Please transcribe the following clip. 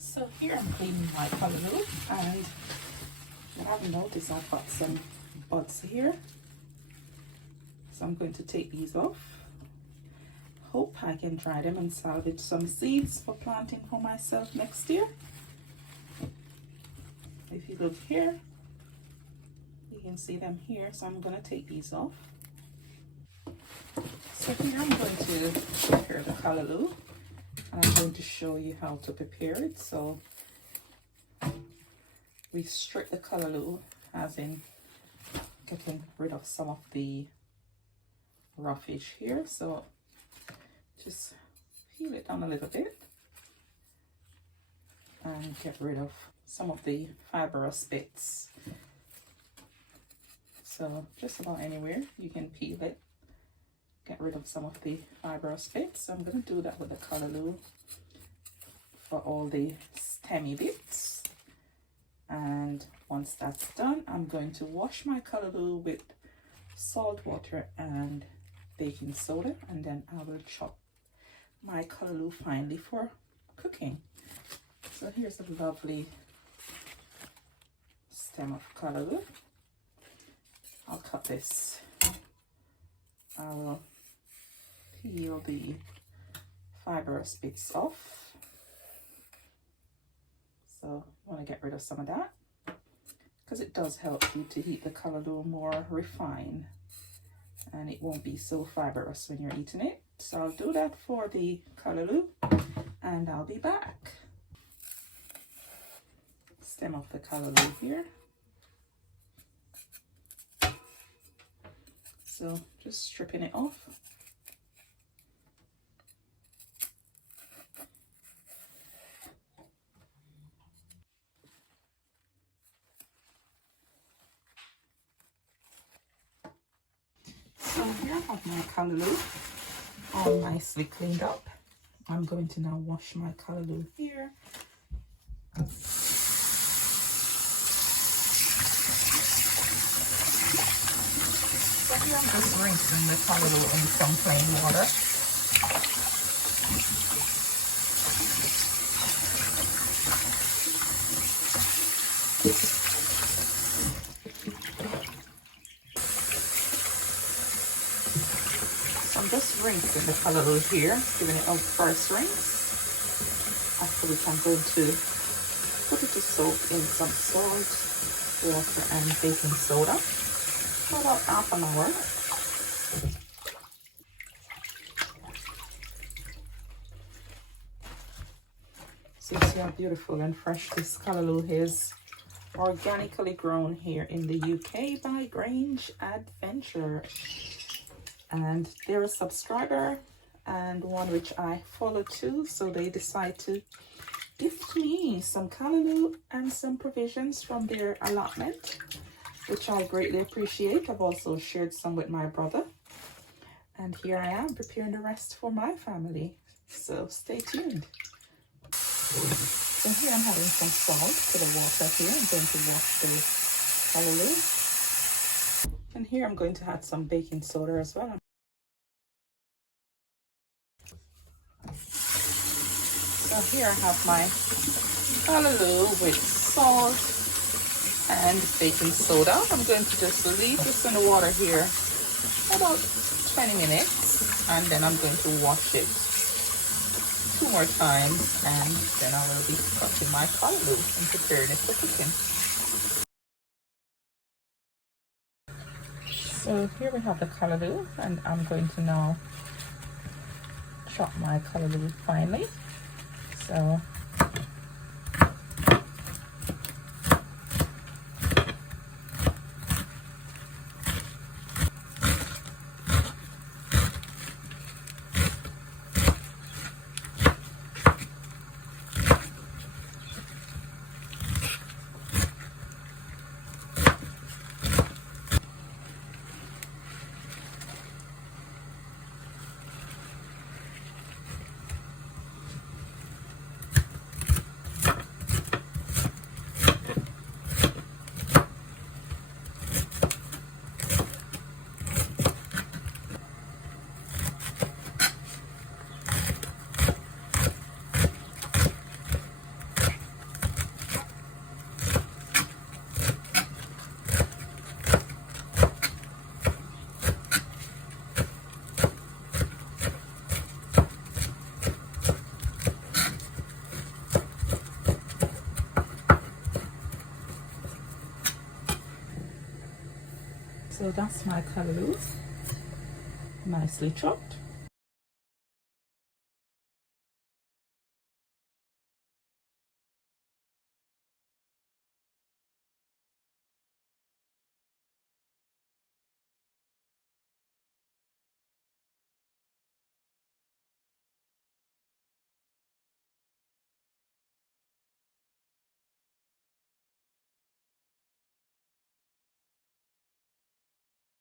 So here I'm cleaning my callaloo, and what I've noticed, I've got some buds here. So I'm going to take these off. Hope I can dry them and salvage some seeds for planting for myself next year. If you look here, you can see them here. So I'm going to take these off. So here I'm going to prepare the callaloo. And I'm going to show you how to prepare it. So we strip the callaloo, as in getting rid of some of the roughage here. So just peel it down a little bit and get rid of some of the fibrous bits. So just about anywhere you can peel it, get rid of some of the fibrous bits. So I'm going to do that with the callaloo for all the stemmy bits. And once that's done, I'm going to wash my callaloo with salt water and baking soda, and then I will chop my callaloo finely for cooking. So here's a lovely stem of callaloo. I'll cut this. I will peel the fibrous bits off. So I want to get rid of some of that because it does help you to eat the callaloo more refined, and it won't be so fibrous when you're eating it. So I'll do that for the callaloo and I'll be back. Stem of the callaloo here. So just stripping it off. So here I have my callaloo all nicely cleaned up. I'm going to now wash my callaloo here. So here I'm just rinsing the callaloo in some plain water. So I'm just rinsing the callaloo here, giving it a first rinse. After which I'm going to put it to soak in some salt, water and baking soda for about half an hour. So you see how beautiful and fresh this callaloo is. Organically grown here in the UK by Grange Adventure. And they're a subscriber and one which I follow too. So they decide to gift me some callaloo and some provisions from their allotment, which I greatly appreciate. I've also shared some with my brother. And here I am preparing the rest for my family. So stay tuned. So here I'm adding some salt to the water here. I'm going to wash the callaloo. And here I'm going to add some baking soda as well. So here I have my callaloo with salt and baking soda. I'm going to just leave this in the water here for about 20 minutes, and then I'm going to wash it 2 more times, and then I will be cutting my callaloo and preparing it for cooking. So here we have the callaloo, and I'm going to now chop my callaloo finely. So So that's my callaloo, nicely chopped.